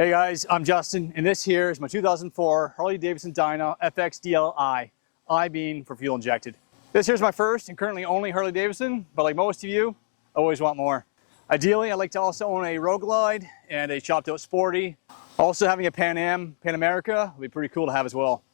Hey guys, I'm Justin, and this here is my 2004 Harley-Davidson Dyna FXDLI, I being for fuel injected. This here's my first and currently only Harley-Davidson, but like most of you, I always want more. Ideally, I'd like to also own a Road Glide and a chopped out Sporty. Also having a Pan America would be pretty cool to have as well.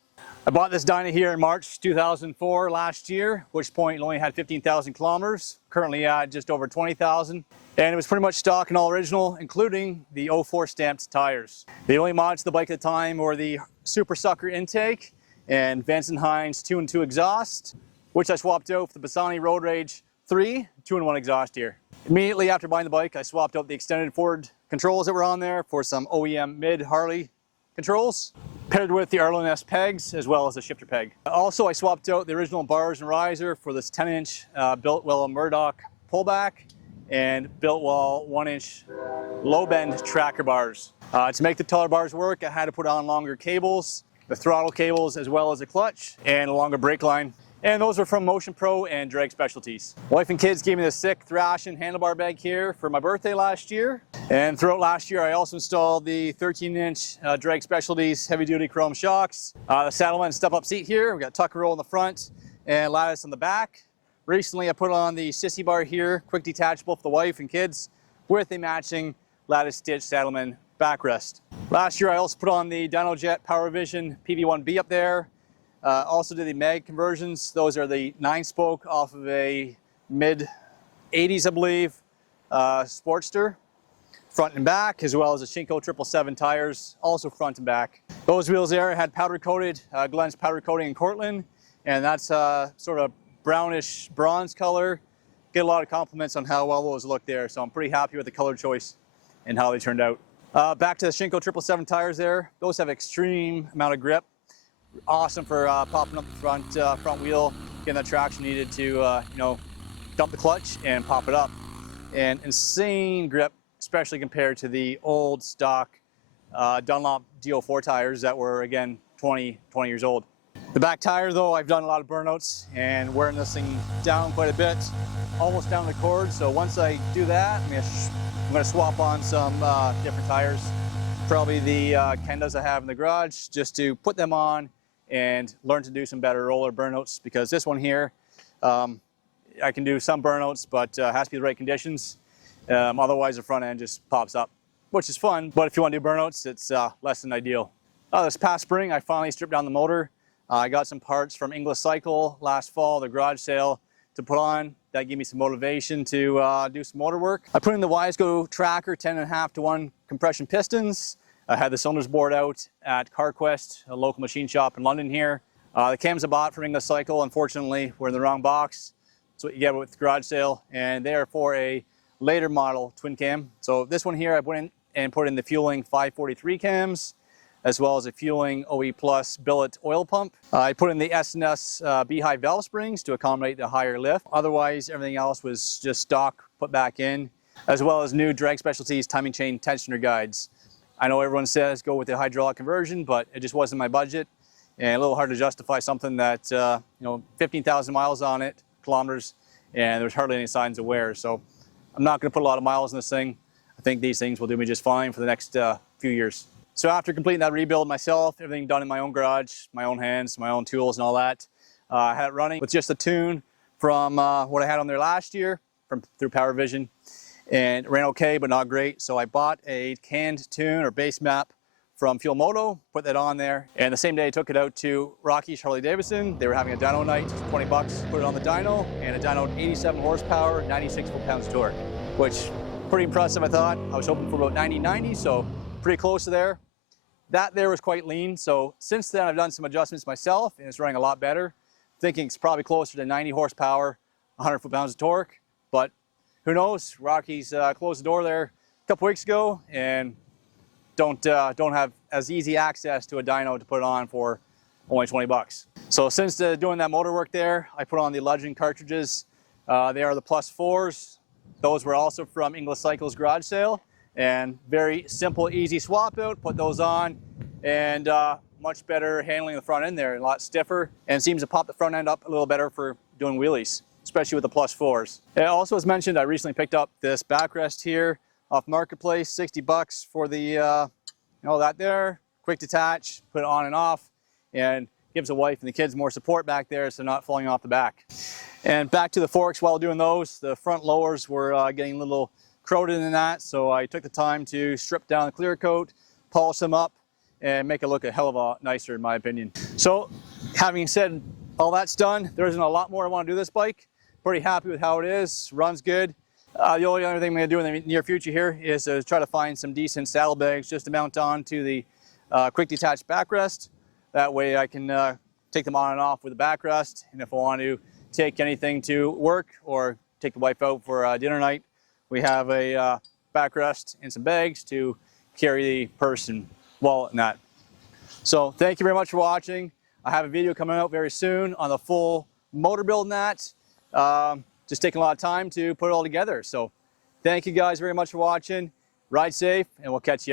I bought this Dyna here in March 2004 last year, at which point it only had 15,000 kilometers, currently at just over 20,000. And it was pretty much stock and all original, including the 04 stamped tires. The only mods to the bike at the time were the Super Sucker intake and Vance & Hines 2-in-2 exhaust, which I swapped out for the Bassani Road Rage 3 2-in-1 exhaust here. Immediately after buying the bike, I swapped out the extended forward controls that were on there for some OEM mid Harley controls, paired with the Arlen S pegs as well as the shifter peg. Also, I swapped out the original bars and riser for this 10-inch Biltwell Murdoch pullback and Biltwell 1-inch low bend tracker bars. To make the taller bars work, I had to put on longer cables, the throttle cables as well as the clutch, and a longer brake line. And those are from Motion Pro and Drag Specialties. Wife and kids gave me this sick Thrashin handlebar bag here for my birthday last year. And throughout last year, I also installed the 13-inch Drag Specialties heavy-duty chrome shocks. The Saddlemen step-up seat here. We got tucker roll in the front and lattice on the back. Recently, I put on the sissy bar here, quick detachable for the wife and kids, with a matching lattice stitch Saddlemen backrest. Last year, I also put on the Dynojet Power Vision PV1B up there. Also did the mag conversions. Those are the 9-spoke off of a mid-80s, I believe, Sportster, front and back, as well as the Shinko 777 tires, also front and back. Those wheels there had powder coated, Glenn's powder coating in Cortland, and that's sort of brownish bronze color. Get a lot of compliments on how well those look there, so I'm pretty happy with the color choice and how they turned out. Back to the Shinko 777 tires there. Those have extreme amount of grip. Awesome for popping up the front wheel, getting that traction needed to dump the clutch and pop it up. And insane grip, especially compared to the old stock Dunlop DO4 tires that were, again, 20 years old. The back tire though, I've done a lot of burnouts and wearing this thing down quite a bit, almost down the cord. So once I do that, I'm gonna swap on some different tires. Probably the Kendas I have in the garage, just to put them on and learn to do some better roller burnouts, because this one here, I can do some burnouts, but it has to be the right conditions. Otherwise the front end just pops up, which is fun, but if you want to do burnouts, it's less than ideal. This past spring, I finally stripped down the motor. I got some parts from English Cycle last fall, the garage sale, to put on. That gave me some motivation to do some motor work. I put in the Wiseco Tracker 10.5-to-1 compression pistons. I had the cylinders bored out at CarQuest, a local machine shop in London here. The cams I bought from English Cycle, unfortunately, were in the wrong box. That's what you get with the garage sale, and they are for a later model twin cam. So this one here, I went in and put in the Fueling 543 cams, as well as a Fueling OE Plus billet oil pump. I put in the S&S Beehive valve springs to accommodate the higher lift. Otherwise, everything else was just stock put back in, as well as new Drag Specialties timing chain tensioner guides. I know everyone says go with the hydraulic conversion, but it just wasn't my budget, and a little hard to justify something that 15,000 miles on it, kilometers, and there's hardly any signs of wear. So I'm not going to put a lot of miles in this thing. I think these things will do me just fine for the next few years. So after completing that rebuild myself, everything done in my own garage, my own hands, my own tools and all that, I had it running with just a tune from what I had on there last year through Power Vision. And it ran okay, but not great. So I bought a canned tune or base map from Fuel Moto, put that on there. And the same day I took it out to Rocky's Harley-Davidson. They were having a dyno night, $20, put it on the dyno, and it dynoed 87 horsepower, 96 foot-pounds of torque, which pretty impressive, I thought. I was hoping for about 90, so pretty close to there. That there was quite lean. So since then, I've done some adjustments myself, and it's running a lot better. Thinking it's probably closer to 90 horsepower, 100 foot-pounds of torque, but who knows? Rocky's closed the door there a couple weeks ago, and don't have as easy access to a dyno to put it on for only $20. So since doing that motor work there, I put on the Legend cartridges. They are the +4s. Those were also from English Cycle's garage sale, and very simple, easy swap out. Put those on, and much better handling the front end there, a lot stiffer, and seems to pop the front end up a little better for doing wheelies, especially with the +4s. And also, as mentioned, I recently picked up this backrest here off Marketplace, $60 for the and all that there. Quick detach, put it on and off, and gives the wife and the kids more support back there so not falling off the back. And back to the forks while doing those, the front lowers were getting a little corroded in that, so I took the time to strip down the clear coat, polish them up, and make it look a hell of a lot nicer in my opinion. So having said all that's done, there isn't a lot more I want to do this bike. Pretty happy with how it is, runs good. The only other thing I'm going to do in the near future here is to try to find some decent saddlebags just to mount on to the quick detach backrest. That way I can take them on and off with the backrest, and if I want to take anything to work or take the wife out for dinner night, we have a backrest and some bags to carry the purse and wallet and that. So thank you very much for watching. I have a video coming out very soon on the full motor build and that. Just taking a lot of time to put it all together. So thank you guys very much for watching. Ride safe, and we'll catch you up.